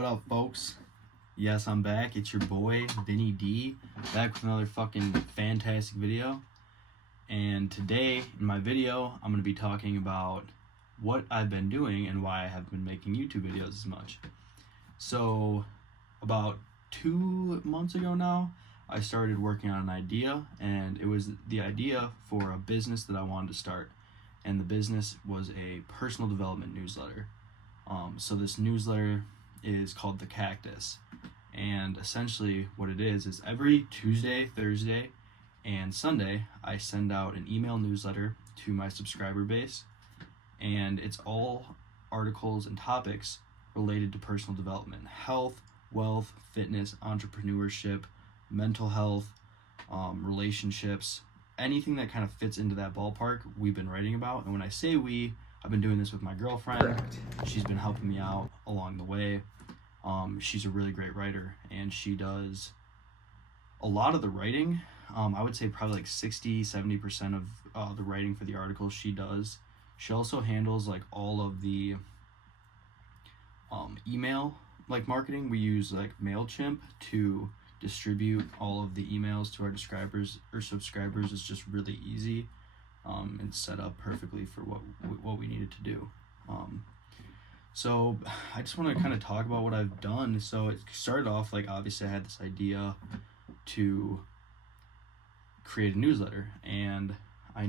What up, folks? Yes, I'm back. It's your boy, Vinny D, back with another fucking fantastic video. And today, in my video, I'm going to be talking about what I've been doing and why I have been making YouTube videos as much. So, about 2 months ago now, I started working on an idea, and it was the idea for a business that I wanted to start. And the business was a personal development newsletter. So this newsletter is called the Cactus, and essentially what it is every Tuesday, Thursday, and Sunday I send out an email newsletter to my subscriber base, and it's all articles and topics related to personal development, health, wealth, fitness, entrepreneurship, mental health, relationships, anything that kind of fits into that ballpark we've been writing about. And when I say we, I've been doing this with my girlfriend. Correct. She's been helping me out along the way. She's a really great writer, and she does a lot of the writing. I would say probably like 60-70% of the writing for the articles she does. She also handles like all of the email like marketing. We use like MailChimp to distribute all of the emails to our subscribers. Is just really easy and set up perfectly for what we needed to do. So I just want to kind of talk about what I've done. So it started off like, obviously I had this idea to create a newsletter, and I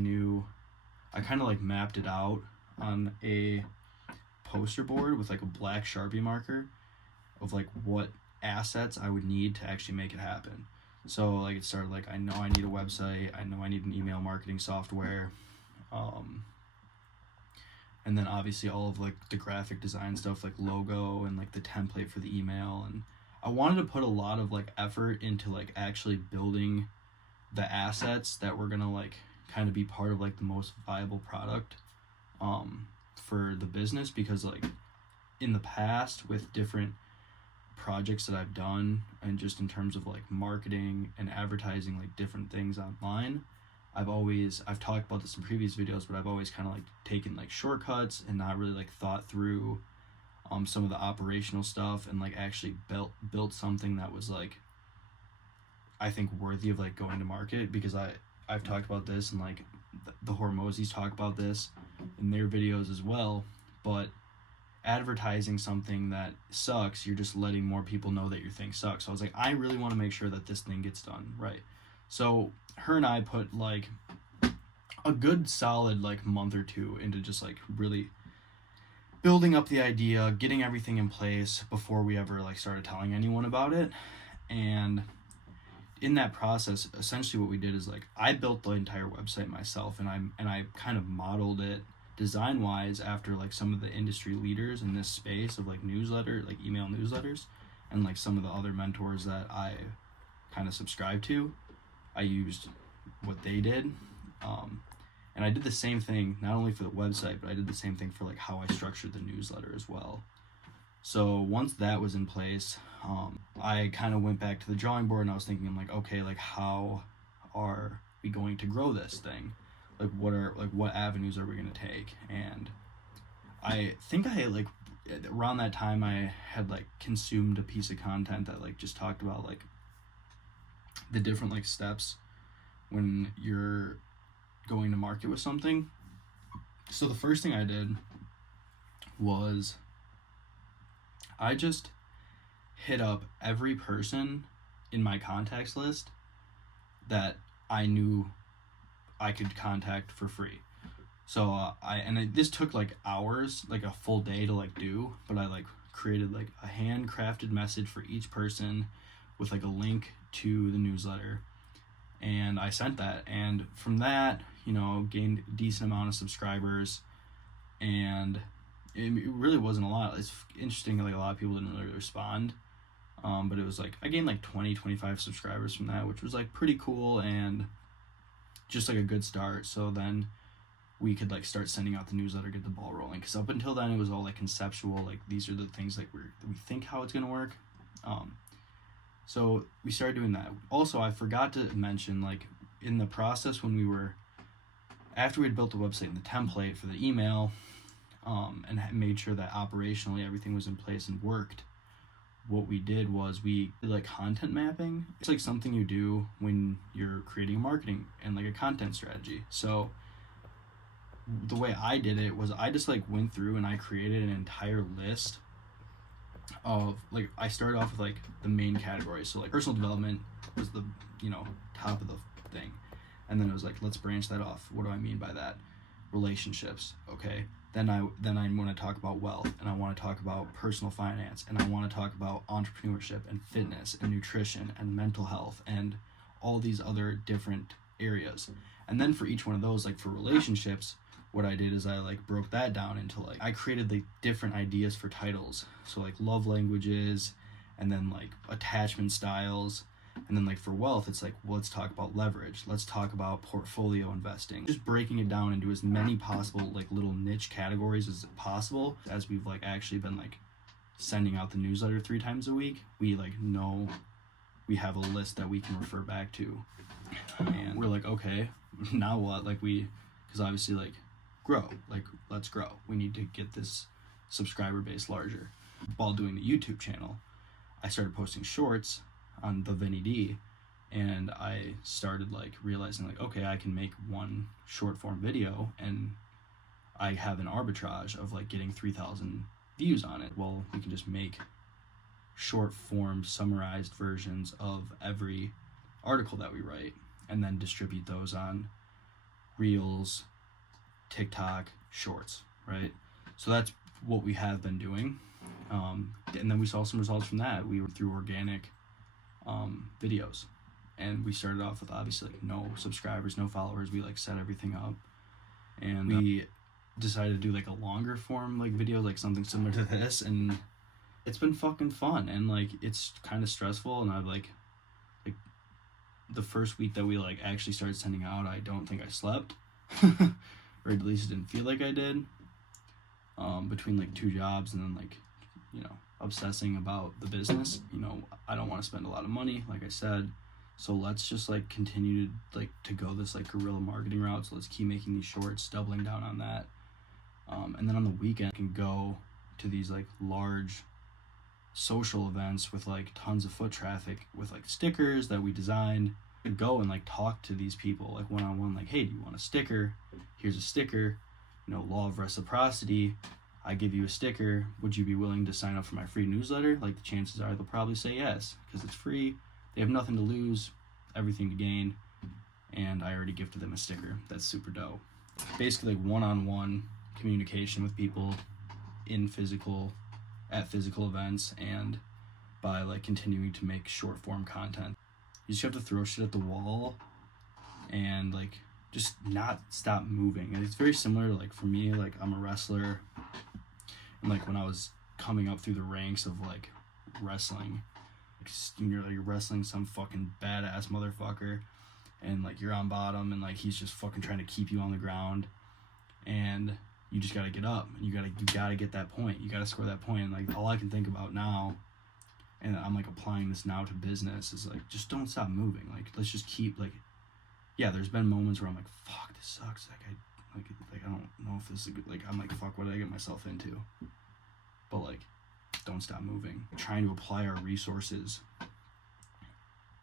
kind of like mapped it out on a poster board with like a black Sharpie marker of like what assets I would need to actually make it happen. So like it started like, I know I need a website, I know I need an email marketing software, and then obviously all of like the graphic design stuff, like logo and like the template for the email. And I wanted to put a lot of like effort into like actually building the assets that were gonna like kind of be part of like the most viable product for the business, because like in the past with different projects that I've done, and just in terms of like marketing and advertising like different things online, I've talked about this in previous videos, but I've always kind of like taken like shortcuts and not really like thought through some of the operational stuff, and like actually built something that was like, I think, worthy of like going to market. Because I've talked about this, and like the Hormozis talk about this in their videos as well, but advertising something that sucks, you're just letting more people know that your thing sucks. So I was like, I really want to make sure that this thing gets done right. So her and I put like a good solid like month or two into just like really building up the idea, getting everything in place before we ever like started telling anyone about it. And in that process, essentially what we did is like, I built the entire website myself, and I kind of modeled it design wise after like some of the industry leaders in this space of like email newsletters, and like some of the other mentors that I kind of subscribe to. I used what they did, and I did the same thing not only for the website, but I did the same thing for like how I structured the newsletter as well. So once that was in place, I kind of went back to the drawing board, and I was thinking, I'm like, okay, like how are we going to grow this thing? Like what avenues are we going to take? And I think around that time I had like consumed a piece of content that like just talked about like the different like steps when you're going to market with something. So the first thing I did was I just hit up every person in my contacts list that I knew I could contact for free. So this took like hours, like a full day to like do, but I like created like a handcrafted message for each person with like a link to the newsletter, and I sent that. And from that, gained a decent amount of subscribers, and it really wasn't a lot. It's interesting, like a lot of people didn't really respond, but it was like I gained like 20-25 subscribers from that, which was like pretty cool and just like a good start. So then we could like start sending out the newsletter, get the ball rolling, because up until then it was all like conceptual, like these are the things like we think how it's gonna work. So we started doing that. Also, I forgot to mention, like in the process after we had built the website and the template for the email, and made sure that operationally everything was in place and worked, what we did was we did like content mapping. It's like something you do when you're creating marketing and like a content strategy. So the way I did it was I just like went through and I created an entire list of like, I started off with like the main categories. So like personal development was the, you know, top of the thing. And then it was like, let's branch that off. What do I mean by that? Relationships. Okay. Then I want to talk about wealth, and I want to talk about personal finance, and I want to talk about entrepreneurship and fitness and nutrition and mental health and all these other different areas. And then for each one of those, like for relationships, what I did is I like broke that down into like, I created like different ideas for titles. So like love languages, and then like attachment styles. And then like for wealth, it's like, well, let's talk about leverage. Let's talk about portfolio investing. Just breaking it down into as many possible like little niche categories as possible. As we've like actually been like sending out the newsletter 3 times a week, we like know we have a list that we can refer back to. And we're like, okay, now what? Like because obviously like grow, like let's grow. We need to get this subscriber base larger. While doing the YouTube channel, I started posting shorts on the Vinny D, and I started like realizing like, okay, I can make one short form video and I have an arbitrage of like getting 3,000 views on it. Well, we can just make short form summarized versions of every article that we write and then distribute those on Reels, TikTok, Shorts, right? So that's what we have been doing. And then we saw some results from that. We were through organic videos, and we started off with obviously like no subscribers, no followers. We like set everything up, and we decided to do like a longer form like video, like something similar to this, and it's been fucking fun. And like it's kind of stressful, and I've like the first week that we like actually started sending out, I don't think I slept or at least it didn't feel like I did, between like 2 jobs and then like, you know, obsessing about the business. You know, I don't want to spend a lot of money, like I said, so let's just like continue to go this like guerrilla marketing route. So let's keep making these shorts, doubling down on that, and then on the weekend I can go to these like large social events with like tons of foot traffic with like stickers that we designed. I'd go and like talk to these people like one-on-one, like, hey, do you want a sticker? Here's a sticker. You know, law of reciprocity. I give you a sticker. Would you be willing to sign up for my free newsletter? Like, the chances are they'll probably say yes, because it's free. They have nothing to lose, everything to gain. And I already gifted them a sticker. That's super dope. Basically, like one-on-one communication with people at physical events, and by like continuing to make short form content. You just have to throw shit at the wall and like just not stop moving. And it's very similar, like for me, like I'm a wrestler, and like when I was coming up through the ranks of like wrestling, you're like wrestling some fucking badass motherfucker, and like you're on bottom, and like he's just fucking trying to keep you on the ground, and you just gotta get up, and you gotta get that point. You gotta score that point. And like all I can think about now, and I'm like applying this now to business, is like just don't stop moving. Like let's just keep like, yeah, there's been moments where I'm like, fuck, this sucks. Like I don't know if this is a good, like I'm like, fuck, what did I get myself into? But like, don't stop moving. Trying to apply our resources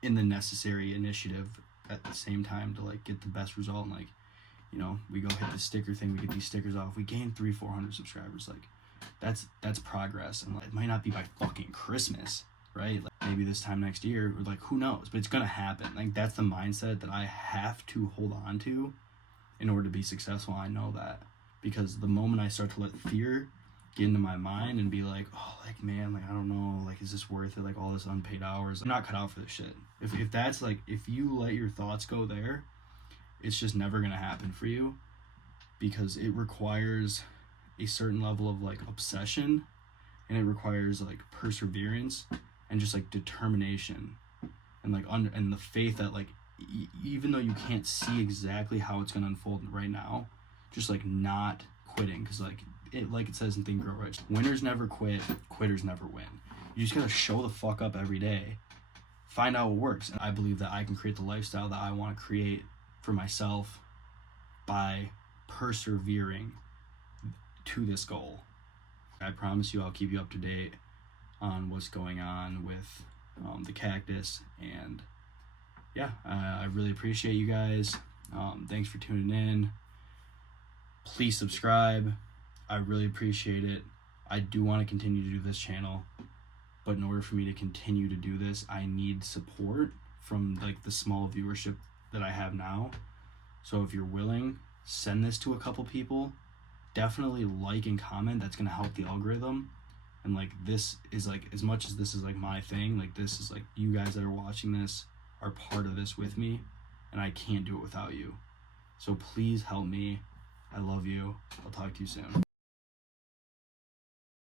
in the necessary initiative at the same time to like get the best result. And like, you know, we go hit the sticker thing, we get these stickers off, we gain 300-400 subscribers. Like that's progress. And like, it might not be by fucking Christmas, right? Like maybe this time next year, or like who knows, but it's gonna happen. Like that's the mindset that I have to hold on to in order to be successful. I know that, because the moment I start to let fear get into my mind and be like, oh, like, man, like, I don't know, like, is this worth it? Like, all this unpaid hours, I'm not cut out for this shit. If that's like, if you let your thoughts go there, it's just never gonna happen for you, because it requires a certain level of like obsession, and it requires like perseverance and just like determination, and like and the faith that like even though you can't see exactly how it's gonna unfold right now, just like not quitting. Because like it says in Think Grow Rich, winners never quit, quitters never win. You just gotta show the fuck up every day, find out what works. And I believe that I can create the lifestyle that I want to create for myself by persevering to this goal. I promise you I'll keep you up to date on what's going on with the cactus. And yeah, I really appreciate you guys. Thanks for tuning in. Please subscribe. I really appreciate it. I do want to continue to do this channel, but in order for me to continue to do this, I need support from like the small viewership that I have now. So if you're willing, send this to a couple people. Definitely like and comment. That's gonna help the algorithm. And like, this is like, as much as this is like my thing, like this is like, you guys that are watching this are part of this with me, and I can't do it without you. So please help me. I love you. I'll talk to you soon.